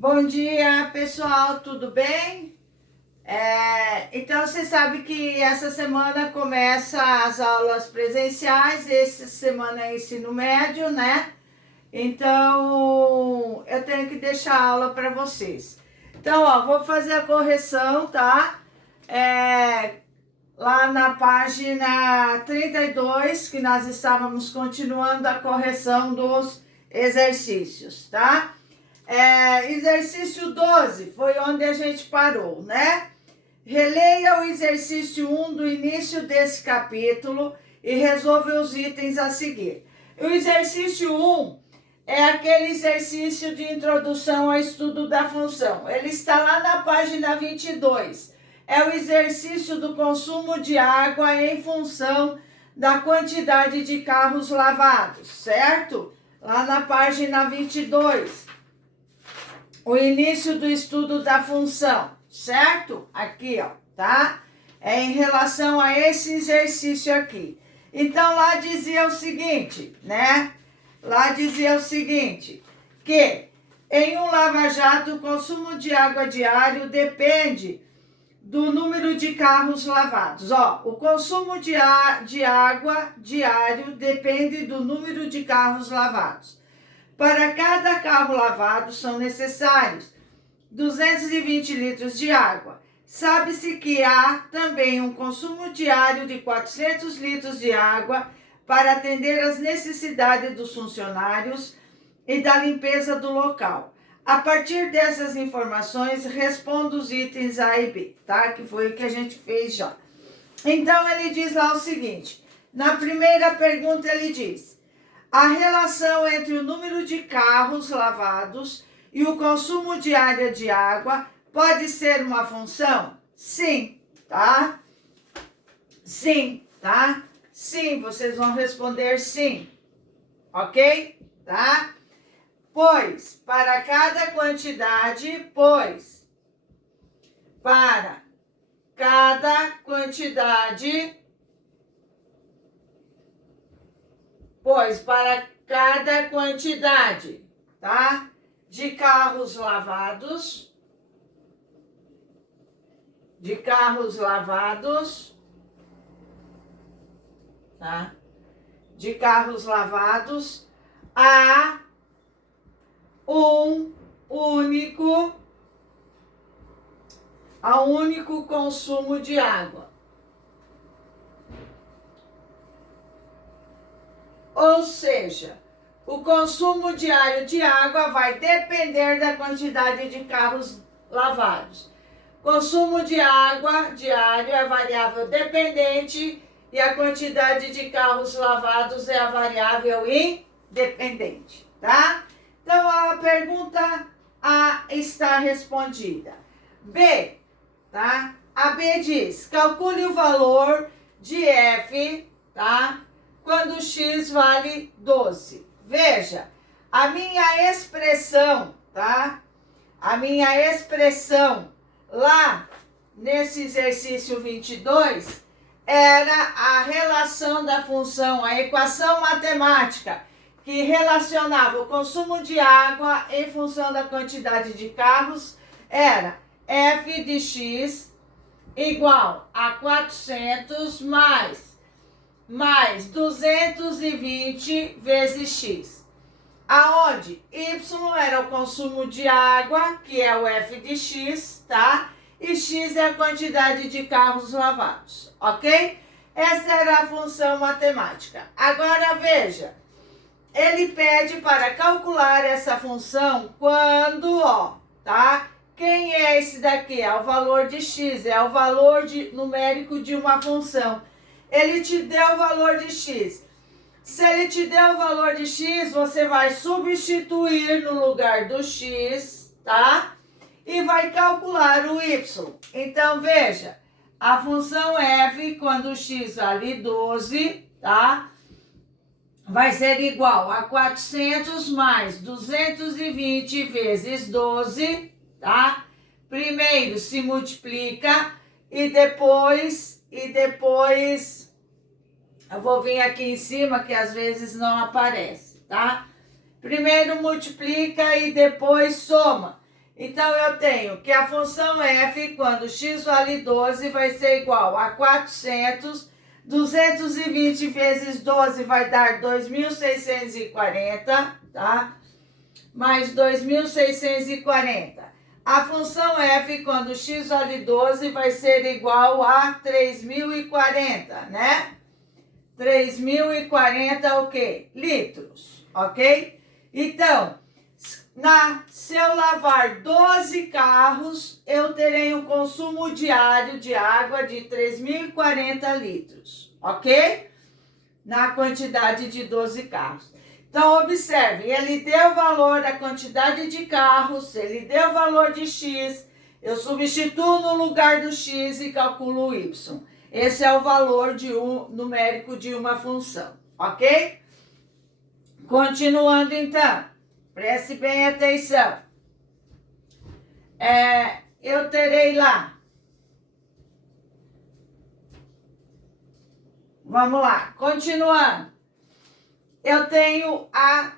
Bom dia, pessoal, tudo bem? Então, você sabe que essa semana começa as aulas presenciais, essa semana é ensino médio, né? Então, eu tenho que deixar a aula para vocês. Então, ó, vou fazer a correção, tá? Lá na página 32, que nós estávamos continuando a correção dos exercícios, tá? Exercício 12 foi onde a gente parou, né? Releia o exercício 1 do início desse capítulo e resolva os itens a seguir. O exercício 1 é aquele exercício de introdução ao estudo da função. Ele está lá na página 22. É o exercício do consumo de água em função da quantidade de carros lavados, certo? Lá na página 22. O início do estudo da função, certo? Aqui, ó, tá? É em relação a esse exercício aqui. Então, lá dizia o seguinte, né? Lá dizia o seguinte, que em um lava-jato o consumo de água diário depende do número de carros lavados. Ó, o consumo de água diário depende do número de carros lavados. Para cada carro lavado são necessários 220 litros de água. Sabe-se que há também um consumo diário de 400 litros de água para atender às necessidades dos funcionários e da limpeza do local. A partir dessas informações, responda os itens A e B, tá? Que foi o que a gente fez já. Então, ele diz lá o seguinte, na primeira pergunta ele diz: a relação entre o número de carros lavados e o consumo diário de água pode ser uma função? Sim, tá? Sim, tá? Sim, vocês vão responder sim, ok? Tá? Pois, para cada quantidade, para cada quantidade, para cada quantidade, tá? De carros lavados, tá? De carros lavados, há um único consumo de água. Ou seja, o consumo diário de água vai depender da quantidade de carros lavados. Consumo de água diário é a variável dependente e a quantidade de carros lavados é a variável independente, tá? Então, a pergunta A está respondida. B, tá? A B diz, calcule o valor de F, tá? Quando x vale 12. Veja, a minha expressão, tá? A minha expressão lá nesse exercício 22 era a relação da função, a equação matemática que relacionava o consumo de água em função da quantidade de carros, era f de x igual a 400 mais 220 vezes x, aonde y era o consumo de água, que é o f de x, tá? E x é a quantidade de carros lavados, ok? Essa era a função matemática. Agora veja, ele pede para calcular essa função quando, ó, tá? Quem é esse daqui? É o valor de x, é o valor numérico de uma função. Ele te deu o valor de x. Se ele te deu o valor de x, você vai substituir no lugar do x, tá? E vai calcular o y. Então, veja, a função f, quando x vale 12, tá? Vai ser igual a 400 mais 220 vezes 12, tá? Primeiro se multiplica e depois eu vou vir aqui em cima que às vezes não aparece, tá? Primeiro multiplica e depois soma. Então, eu tenho que a função f, quando x vale 12, vai ser igual a 400. 220 vezes 12 vai dar 2.640, tá? Mais 2.640. A função f, quando x vale 12, vai ser igual a 3.040, né? 3.040 o quê? Litros, ok? Então, se eu lavar 12 carros, eu terei um consumo diário de água de 3.040 litros, ok? Na quantidade de 12 carros. Então, observe, ele deu o valor da quantidade de carros, ele deu o valor de x, eu substituo no lugar do x e calculo o y. Esse é o valor numérico de uma função, ok? Continuando, então, preste bem atenção. Eu terei lá, vamos lá, continuando. Eu tenho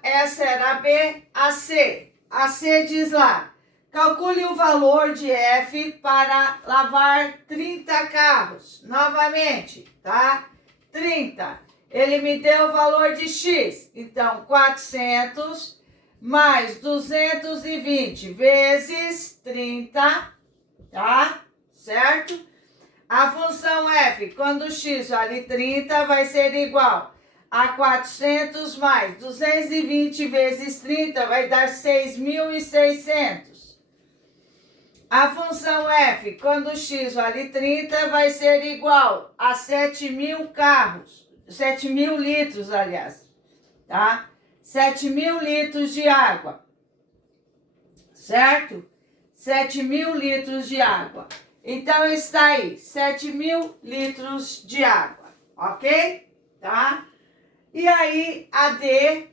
essa era a B, a C. A C diz lá, calcule o valor de F para lavar 30 carros. Novamente, tá? 30. Ele me deu o valor de X. Então, 400 mais 220 vezes 30, tá? Certo? A função F, quando X vale 30, vai ser igual a 400 mais 220 vezes 30 vai dar 6.600. A função f, quando x vale 30, vai ser igual a 7.000 carros, 7.000 litros, aliás, tá? 7.000 litros de água, certo? 7.000 litros de água. Então, está aí, 7.000 litros de água, ok? Tá? E aí, a D,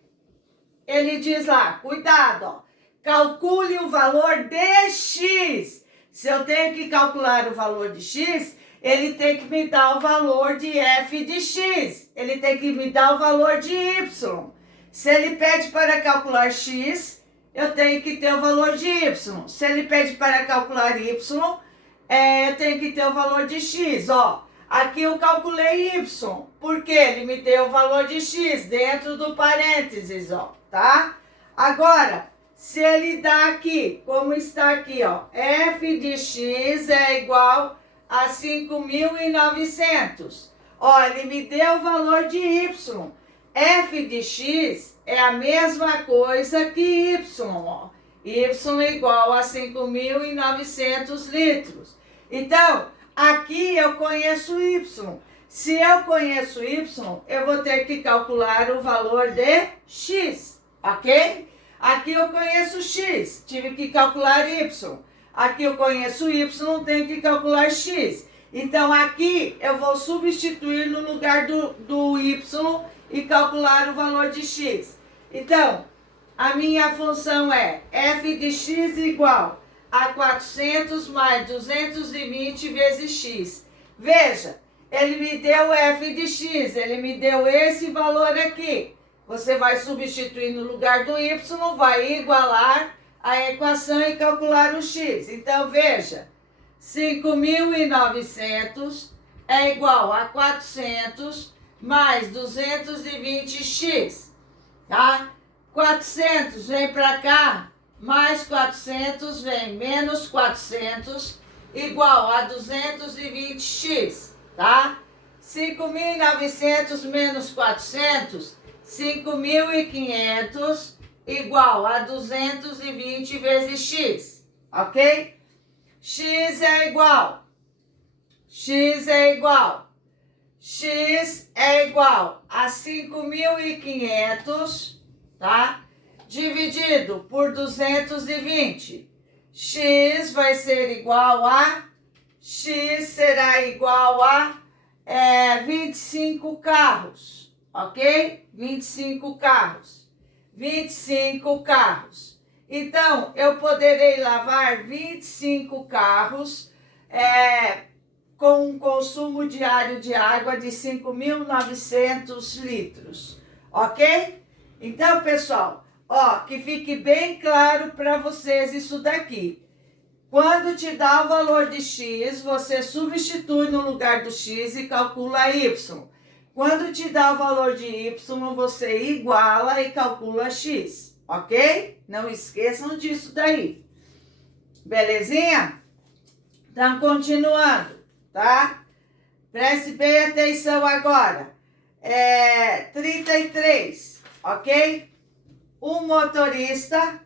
ele diz lá, cuidado, ó, calcule o valor de X. Se eu tenho que calcular o valor de X, ele tem que me dar o valor de F de X. Ele tem que me dar o valor de Y. Se ele pede para calcular X, eu tenho que ter o valor de Y. Se ele pede para calcular Y, eu tenho que ter o valor de X, ó. Aqui eu calculei Y, porque ele me deu o valor de X dentro do parênteses, ó, tá? Agora, se ele dá aqui, como está aqui, ó, f de x é igual a 5.900. Ó, ele me deu o valor de y. F de x é a mesma coisa que y, ó. Y é igual a 5.900 litros. Então, aqui eu conheço y. Se eu conheço y, eu vou ter que calcular o valor de x, ok? Aqui eu conheço x, tive que calcular y. Aqui eu conheço y, tenho que calcular x. Então, aqui eu vou substituir no lugar do y e calcular o valor de x. Então, a minha função é f de x igual a 400 mais 220 vezes x. Veja, ele me deu f de x, ele me deu esse valor aqui. Você vai substituir no lugar do y, vai igualar a equação e calcular o x. Então, veja, 5.900 é igual a 400 mais 220x, tá? 400 vem para cá, mais 400 vem menos 400, igual a 220x, tá? 5.900 menos 400, 5.500 igual a 220 vezes x, ok? X é igual a 5.500, tá? Dividido por 220. X vai ser igual a, X será igual a 25 carros, ok? 25 carros. 25 carros. Então, eu poderei lavar 25 carros com um consumo diário de água de 5.900 litros, ok? Então, pessoal, Ó, que fique bem claro para vocês isso daqui. Quando te dá o valor de x, você substitui no lugar do x e calcula y. Quando te dá o valor de y, você iguala e calcula x, ok? Não esqueçam disso daí. Belezinha? Então, continuando, tá? Preste bem atenção agora. 33, ok? Um motorista,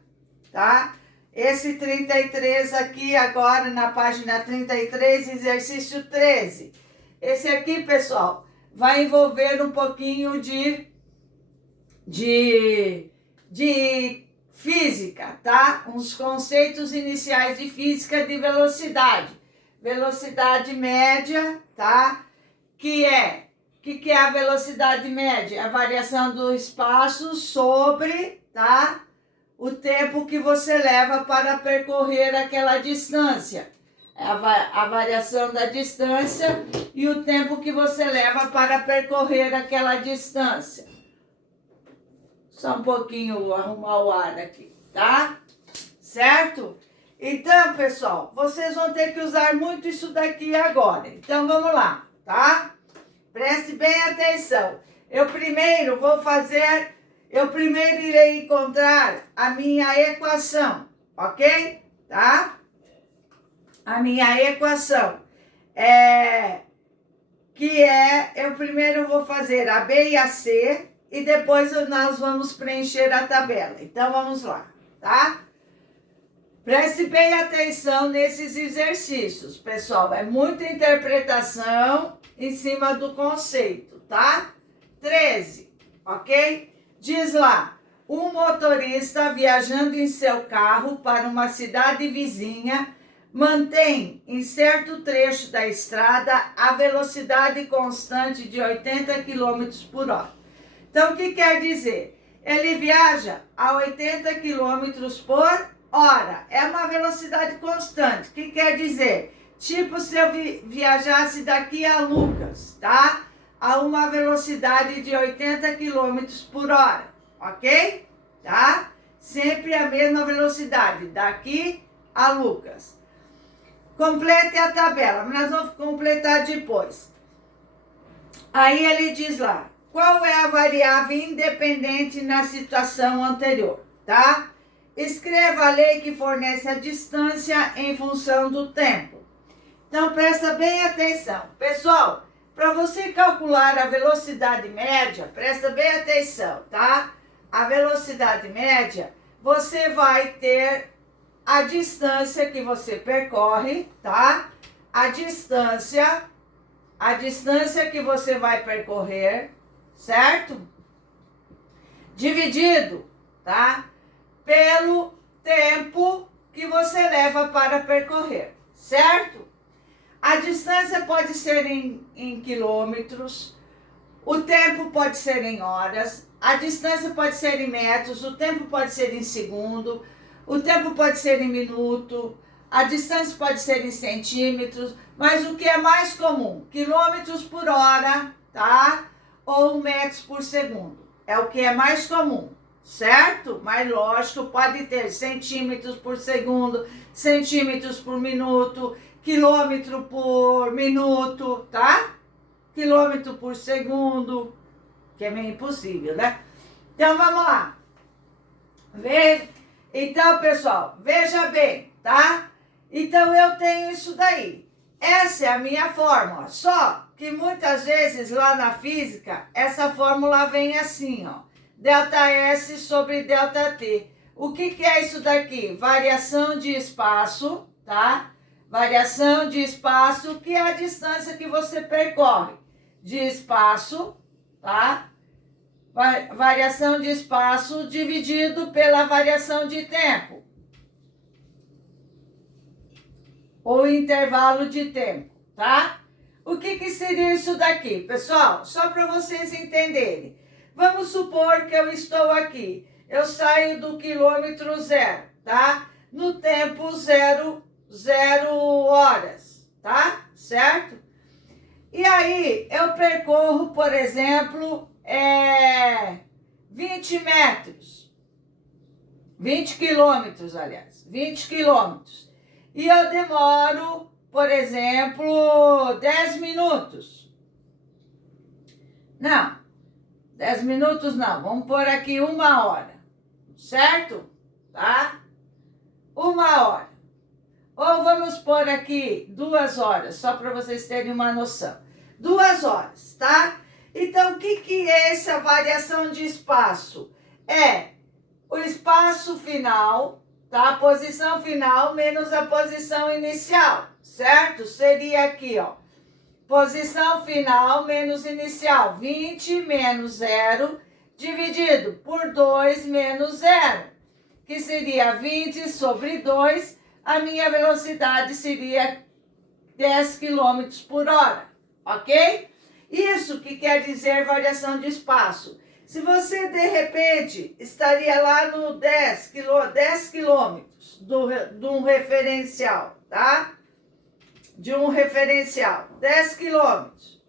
tá? Esse 33 aqui agora na página 33, exercício 13. Esse aqui, pessoal, vai envolver um pouquinho de física, tá? Uns conceitos iniciais de física de velocidade. Velocidade média, tá? Que é a velocidade média? A variação do espaço sobre, tá? O tempo que você leva para percorrer aquela distância. A variação da distância e o tempo que você leva para percorrer aquela distância. Só um pouquinho arrumar o ar aqui, tá? Certo? Então, pessoal, vocês vão ter que usar muito isso daqui agora. Então, vamos lá, tá? Preste bem atenção. Eu primeiro irei encontrar a minha equação, ok? Tá? A minha equação eu primeiro vou fazer a B e a C e depois nós vamos preencher a tabela. Então, vamos lá, tá? Preste bem atenção nesses exercícios, pessoal. É muita interpretação em cima do conceito, tá? 13, ok? Diz lá, um motorista viajando em seu carro para uma cidade vizinha mantém em certo trecho da estrada a velocidade constante de 80 km por hora. Então, o que quer dizer? Ele viaja a 80 km por hora. É uma velocidade constante. O que quer dizer? Tipo, se eu viajasse daqui a Lucas, tá? A uma velocidade de 80 km por hora, ok? Tá? Sempre a mesma velocidade, daqui a Lucas. Complete a tabela, mas nós vamos completar depois. Aí ele diz lá, qual é a variável independente na situação anterior, tá? Escreva a lei que fornece a distância em função do tempo. Então, presta bem atenção. Pessoal, para você calcular a velocidade média, presta bem atenção, tá? A velocidade média, você vai ter a distância que você percorre, tá? A distância que você vai percorrer, certo? Dividido, tá? Pelo tempo que você leva para percorrer, certo? A distância pode ser em quilômetros, o tempo pode ser em horas, a distância pode ser em metros, o tempo pode ser em segundo, o tempo pode ser em minuto, a distância pode ser em centímetros, mas o que é mais comum? Quilômetros por hora, tá? Ou metros por segundo. É o que é mais comum, certo? Mas lógico, pode ter centímetros por segundo, centímetros por minuto, quilômetro por minuto, tá? Quilômetro por segundo, que é meio impossível, né? Então, vamos lá. Então, pessoal, veja bem, tá? Então, eu tenho isso daí. Essa é a minha fórmula. Só que muitas vezes lá na física, essa fórmula vem assim, ó. ΔS sobre ΔT. O que é isso daqui? Variação de espaço, tá? Variação de espaço, que é a distância que você percorre. De espaço, tá? Variação de espaço dividido pela variação de tempo. Ou intervalo de tempo, tá? O que seria isso daqui, pessoal? Só para vocês entenderem. Vamos supor que eu estou aqui. Eu saio do quilômetro zero, tá? No tempo zero horas, tá? Certo? E aí, eu percorro, por exemplo, 20 metros. 20 quilômetros, aliás, 20 quilômetros. E eu demoro, por exemplo, 10 minutos. Não, 10 minutos não, vamos pôr aqui 1 hora, certo? Tá? 1 hora. Ou vamos pôr aqui 2 horas, só para vocês terem uma noção. 2 horas, tá? Então, o que é essa variação de espaço? É o espaço final, tá? A posição final menos a posição inicial, certo? Seria aqui, ó. Posição final menos inicial, 20 menos 0, dividido por 2 menos 0, que seria 20 sobre 2, a minha velocidade seria 10 km por hora, ok? Isso que quer dizer variação de espaço. Se você, de repente, estaria lá no 10 quilômetros de um referencial, tá? De um referencial, 10 quilômetros.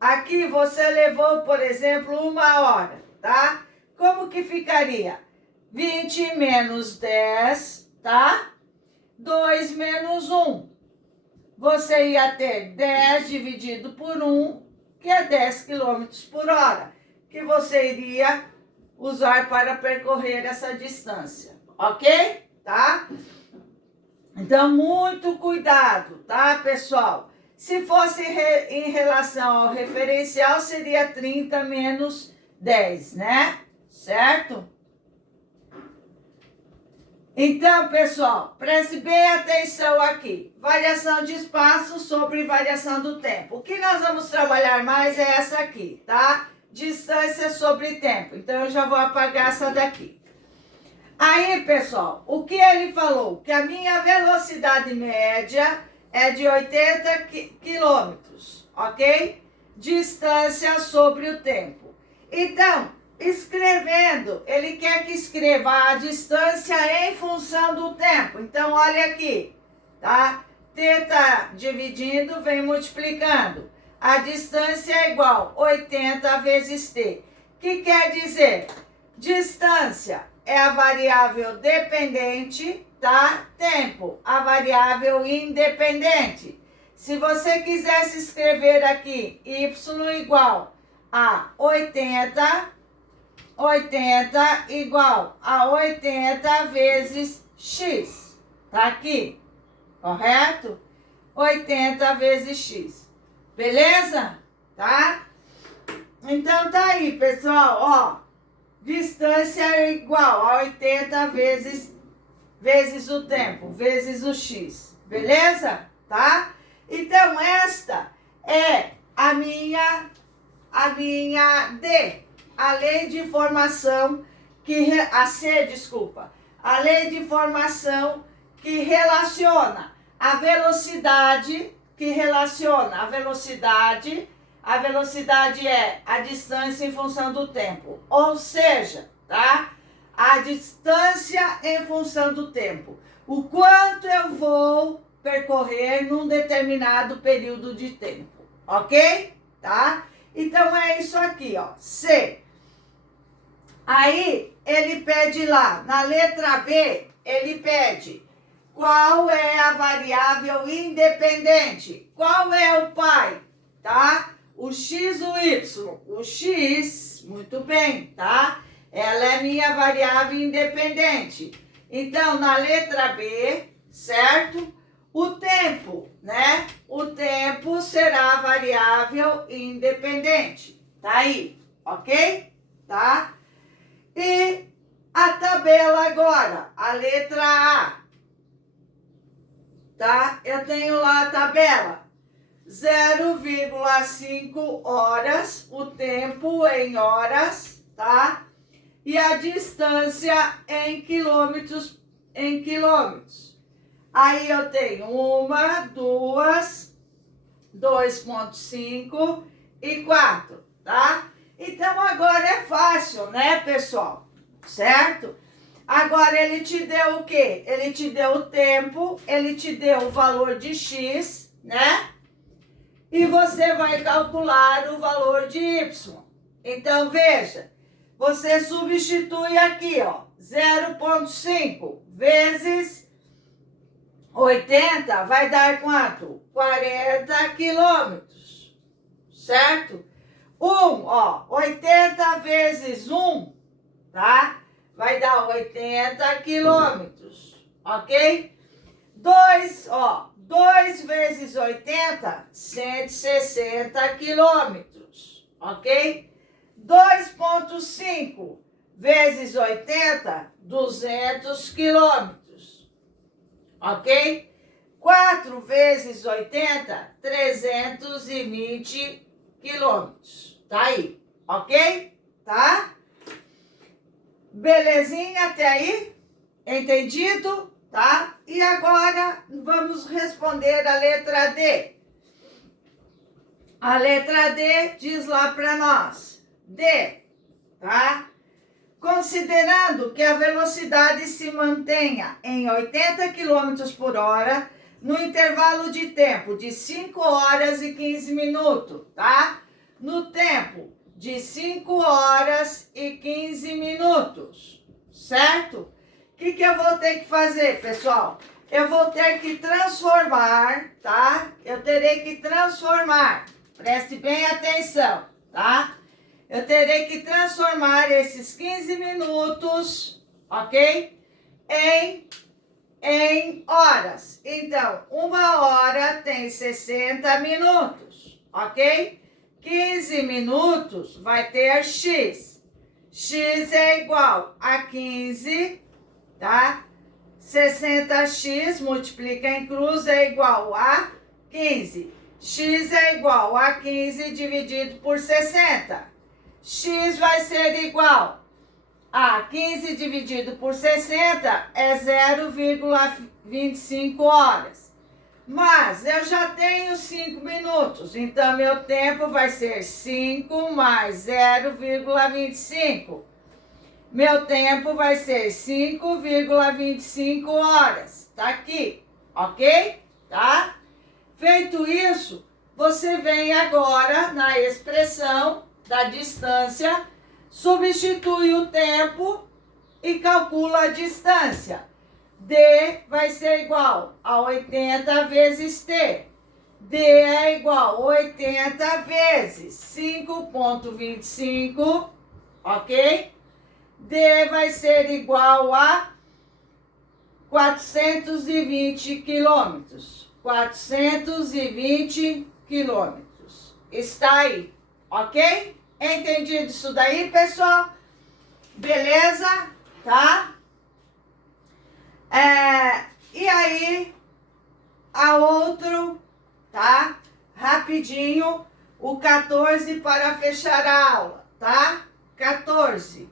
Aqui você levou, por exemplo, 1 hora, tá? Como que ficaria? 20 menos 10, tá? 2 menos 1. Você ia ter 10 dividido por 1, que é 10 km por hora, que você iria usar para percorrer essa distância, ok? Tá? Então, muito cuidado, tá, pessoal? Se fosse em relação ao referencial, seria 30 menos 10, né? Certo? Então, pessoal, preste bem atenção aqui. Variação de espaço sobre variação do tempo. O que nós vamos trabalhar mais é essa aqui, tá? Distância sobre tempo. Então, eu já vou apagar essa daqui. Aí, pessoal, o que ele falou? Que a minha velocidade média é de 80 quilômetros, ok? Distância sobre o tempo. Então, escrevendo, ele quer que escreva a distância em função do tempo. Então, olha aqui, tá? T tá dividindo, vem multiplicando. A distância é igual a 80 vezes T. Que quer dizer? Distância é a variável dependente, tá? Tempo, a variável independente. Se você quisesse escrever aqui y igual a 80 igual a 80 vezes x. Tá aqui, correto? 80 vezes x. Beleza? Tá? Então tá aí, pessoal, ó. Distância é igual a 80 vezes o tempo, vezes o x. Beleza? Tá? Então esta é a minha D. A lei de formação a lei de formação que relaciona a velocidade, a velocidade é a distância em função do tempo, ou seja, tá? A distância em função do tempo, o quanto eu vou percorrer num determinado período de tempo, ok? Tá? Então é isso aqui, ó, C. Aí, ele pede lá, na letra B, ele pede qual é a variável independente, qual é o pai, tá? O x ou y? O x, muito bem, tá? Ela é minha variável independente. Então, na letra B, certo? O tempo, né? O tempo será a variável independente. Tá aí, ok? Tá? E a tabela agora, a letra A, tá? Eu tenho lá a tabela, 0,5 horas, o tempo em horas, tá? E a distância em quilômetros, Aí eu tenho 1, 2, 2,5 e 4, tá? Então, agora é fácil, né, pessoal? Certo? Agora, ele te deu o quê? Ele te deu o tempo, ele te deu o valor de x, né? E você vai calcular o valor de y. Então, veja, você substitui aqui, ó, 0,5 vezes 80 vai dar quanto? 40 quilômetros, certo? 80 vezes 1, tá? Vai dar 80 quilômetros, ok? 2 vezes 80, 160 quilômetros, ok? 2,5 vezes 80, 200 quilômetros, ok? 4 vezes 80, 320 quilômetros. Tá aí, ok? Tá? Belezinha até aí? Entendido? Tá? E agora vamos responder a letra D. A letra D diz lá para nós. D, tá? Considerando que a velocidade se mantenha em 80 km por hora, no intervalo de tempo de 5 horas e 15 minutos, tá? No tempo de 5 horas e 15 minutos, certo? O que eu vou ter que fazer, pessoal? Eu vou ter que transformar, tá? Eu terei que transformar, preste bem atenção, tá? Eu terei que transformar esses 15 minutos, ok? Em horas. Então, 1 hora tem 60 minutos, ok? 15 minutos vai ter X. X é igual a 15, tá? 60x multiplica em cruz é igual a 15. X é igual a 15 dividido por 60. X vai ser igual a 15 dividido por 60 é 0,25 horas. Mas eu já tenho 5 minutos, então meu tempo vai ser 5 mais 0,25. Meu tempo vai ser 5,25 horas. Tá aqui, ok? Tá? Feito isso, você vem agora na expressão da distância, substitui o tempo e calcula a distância. D vai ser igual a 80 vezes T. D é igual a 80 vezes 5,25, ok? D vai ser igual a 420 quilômetros. 420 quilômetros. Está aí, ok? Entendido isso daí, pessoal? Beleza? Tá? E aí, a outro, tá? Rapidinho, o 14 para fechar a aula, tá? 14.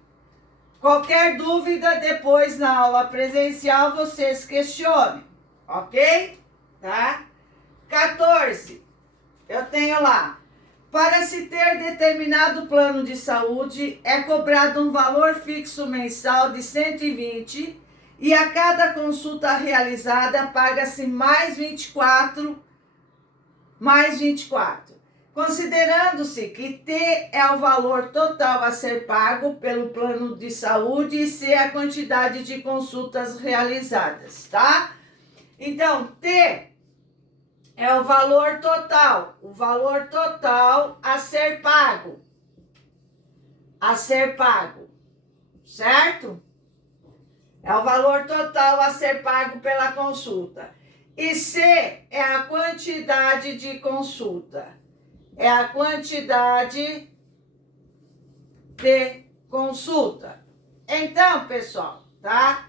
Qualquer dúvida depois na aula presencial vocês questionem, ok? Tá? 14. Eu tenho lá. Para se ter determinado plano de saúde, é cobrado um valor fixo mensal de 120 e a cada consulta realizada paga-se mais 24. Considerando-se que T é o valor total a ser pago pelo plano de saúde e C a quantidade de consultas realizadas, tá? Então, T é o valor total a ser pago, certo? É o valor total a ser pago pela consulta. E C é a quantidade de consulta, é a quantidade de consulta. Então, pessoal, tá?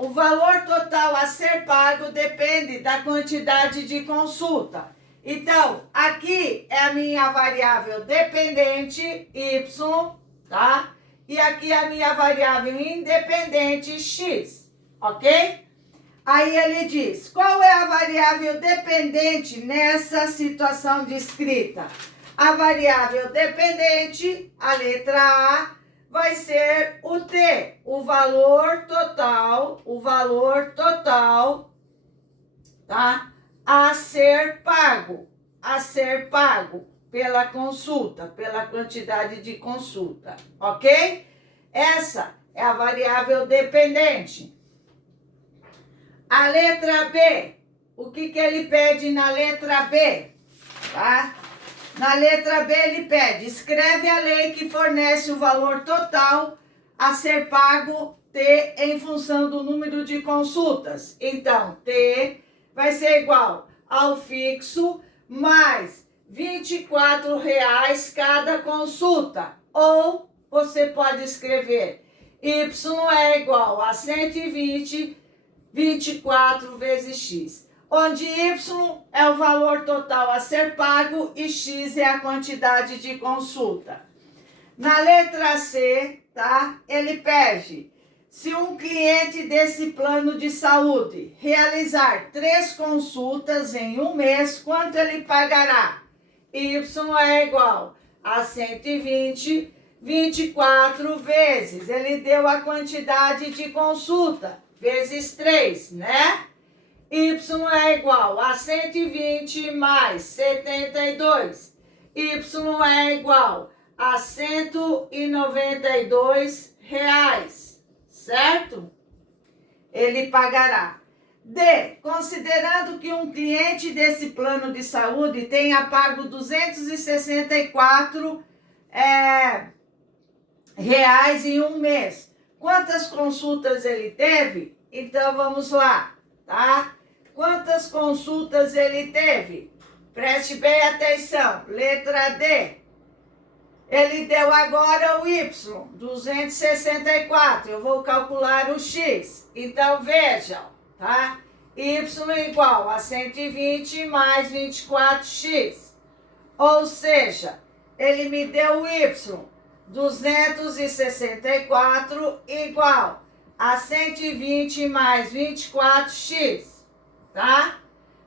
O valor total a ser pago depende da quantidade de consulta. Então, aqui é a minha variável dependente, y, tá? E aqui é a minha variável independente, x, ok? Aí ele diz, qual é a variável dependente nessa situação descrita? A variável dependente, a letra A, vai ser o T, o valor total, tá? A ser pago, pela consulta, pela quantidade de consulta, ok? Essa é a variável dependente. A letra B, o que ele pede na letra B? Tá? Na letra B ele pede, escreve a lei que fornece o valor total a ser pago T em função do número de consultas. Então, T vai ser igual ao fixo mais R$24 cada consulta. Ou você pode escrever Y é igual a 120, 24 vezes X. Onde Y é o valor total a ser pago e X é a quantidade de consulta. Na letra C, tá? Ele pede, se um cliente desse plano de saúde realizar 3 consultas em um mês, quanto ele pagará? Y é igual a 120, 24 vezes. Ele deu a quantidade de consulta, vezes 3, né? Y é igual a 120 mais 72. Y é igual a R$192, certo? Ele pagará. D, considerando que um cliente desse plano de saúde tenha pago R$264 reais em um mês, quantas consultas ele teve? Então, vamos lá, tá? Quantas consultas ele teve? Preste bem atenção. Letra D. Ele deu agora o Y, 264. Eu vou calcular o X. Então, vejam, tá? Y igual a 120 mais 24x. Ou seja, ele me deu o Y, 264 igual a 120 mais 24x, tá?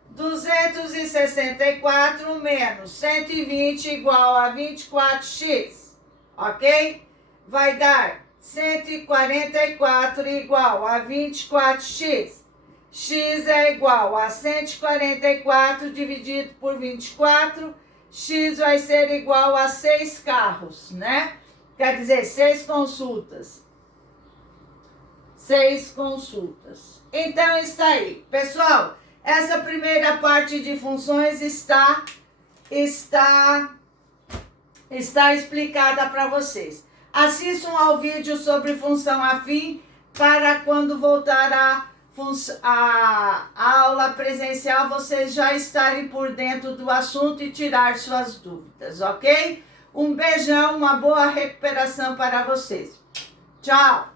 264 menos 120 igual a 24x, ok? Vai dar 144 igual a 24x. X é igual a 144 dividido por 24. X vai ser igual a 6 carros, né? Quer dizer, 6 consultas. 6 consultas. Então, está aí. Pessoal, essa primeira parte de funções está explicada para vocês. Assistam ao vídeo sobre função afim para quando voltar a aula presencial, vocês já estarem por dentro do assunto e tirar suas dúvidas, ok? Um beijão, uma boa recuperação para vocês. Tchau!